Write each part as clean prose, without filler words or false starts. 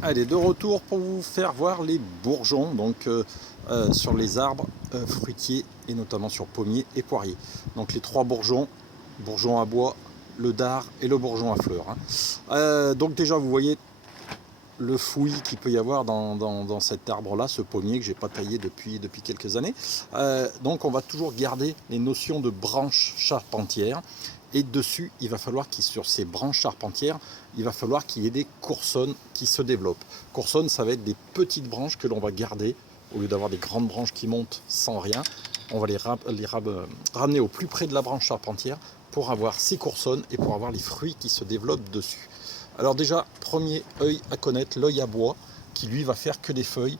Allez, de retour pour vous faire voir les bourgeons donc sur les arbres fruitiers et notamment sur pommiers et poiriers. Donc les trois bourgeons, bourgeon à bois, le dard et le bourgeon à fleurs. Donc déjà vous voyez le fouillis qu'il peut y avoir dans cet arbre-là, ce pommier que j'ai pas taillé depuis quelques années. Donc on va toujours garder les notions de branches charpentières. Et dessus, il va falloir sur ces branches charpentières, il va falloir qu'il y ait des coursonnes qui se développent. Coursonnes, ça va être des petites branches que l'on va garder, au lieu d'avoir des grandes branches qui montent sans rien. On va les ramener au plus près de la branche charpentière pour avoir ces coursonnes et pour avoir les fruits qui se développent dessus. Alors déjà, premier œil à connaître, l'œil à bois, qui lui va faire que des feuilles.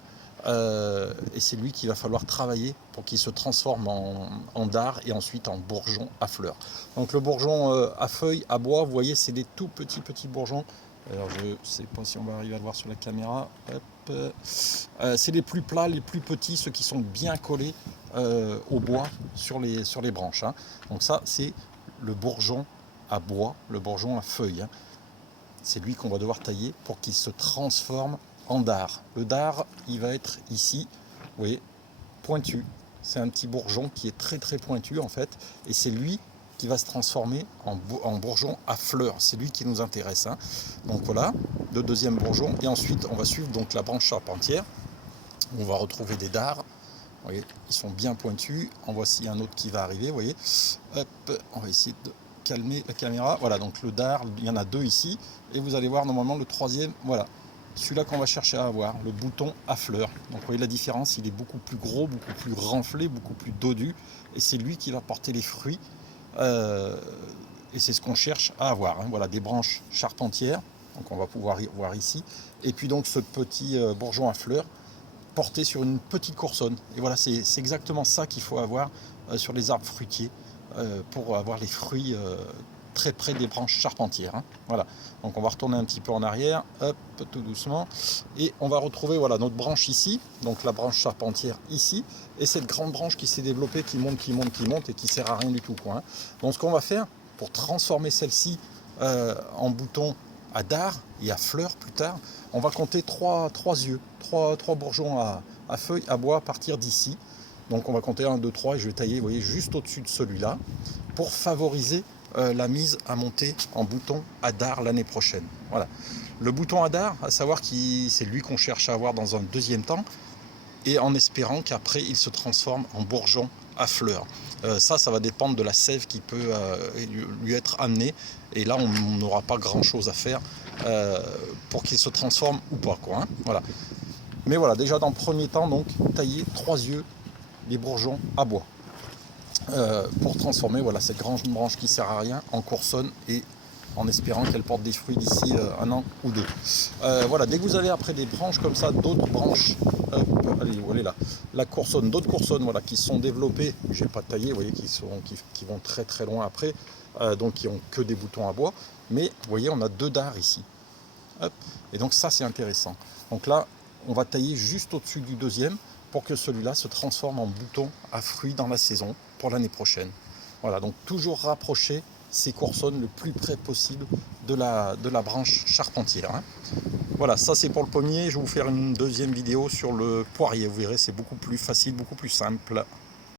Et c'est lui qu'il va falloir travailler pour qu'il se transforme en dard et ensuite en bourgeon à fleurs. Donc le bourgeon à feuilles, à bois, vous voyez, c'est des tout petits bourgeons. Alors je ne sais pas si on va arriver à le voir sur la caméra. C'est les plus plats, les plus petits, ceux qui sont bien collés au bois sur les branches. Donc ça, c'est le bourgeon à bois, le bourgeon à feuilles. C'est lui qu'on va devoir tailler pour qu'il se transforme en dard. Le dard, il va être ici, vous voyez, pointu. C'est un petit bourgeon qui est très pointu en fait, et c'est lui qui va se transformer en bourgeon à fleurs. C'est lui qui nous intéresse. Donc voilà, le deuxième bourgeon, et ensuite on va suivre donc la branche charpentière. On va retrouver des dards. Vous voyez, ils sont bien pointus. En voici un autre qui va arriver. Vous voyez, hop, on va essayer de calmer la caméra. Voilà, donc le dard, il y en a deux ici, et vous allez voir normalement le troisième. Voilà. Celui-là qu'on va chercher à avoir, le bouton à fleurs. Donc vous voyez la différence, il est beaucoup plus gros, beaucoup plus renflé, beaucoup plus dodu. Et c'est lui qui va porter les fruits. Et c'est ce qu'on cherche à avoir. Voilà, des branches charpentières. Donc on va pouvoir voir ici. Et puis donc ce petit bourgeon à fleurs porté sur une petite coursonne. Et voilà, c'est exactement ça qu'il faut avoir sur les arbres fruitiers pour avoir les fruits très près des branches charpentières. Voilà, donc on va retourner un petit peu en arrière, hop, tout doucement, et on va retrouver voilà notre branche ici, donc la branche charpentière ici, et cette grande branche qui s'est développée, qui monte et qui sert à rien du tout, quoi. Donc ce qu'on va faire pour transformer celle-ci en bouton à dard et à fleurs plus tard, on va compter trois bourgeons à feuilles à bois à partir d'ici. Donc on va compter 1, 2, 3 et je vais tailler, vous voyez, juste au-dessus de celui-là pour favoriser la mise à monter en bouton à dard l'année prochaine. Voilà. Le bouton à dard, à savoir que c'est lui qu'on cherche à avoir dans un deuxième temps, et en espérant qu'après il se transforme en bourgeon à fleurs. Ça va dépendre de la sève qui peut lui être amenée, et là on n'aura pas grand chose à faire pour qu'il se transforme ou pas, quoi. Voilà. Mais voilà, déjà dans le premier temps, donc tailler 3 yeux les bourgeons à bois pour transformer voilà, cette grande branche qui sert à rien en coursonne, et en espérant qu'elle porte des fruits d'ici 1 an ou 2. Voilà, dès que vous avez après des branches comme ça, d'autres branches, allez, voilà là, la coursonne, d'autres coursonnes voilà, qui sont développées, je n'ai pas taillé, vous voyez, qui vont très loin après, donc qui ont que des boutons à bois, mais vous voyez, on a 2 dards ici. Hop. Et donc ça c'est intéressant. Donc là, on va tailler juste au-dessus du deuxième pour que celui-là se transforme en bouton à fruits dans la saison pour l'année prochaine. Voilà, donc toujours rapprocher ces coursonnes le plus près possible de la branche charpentière. Voilà, ça c'est pour le pommier. Je vais vous faire une deuxième vidéo sur le poirier. Vous verrez, c'est beaucoup plus facile, beaucoup plus simple.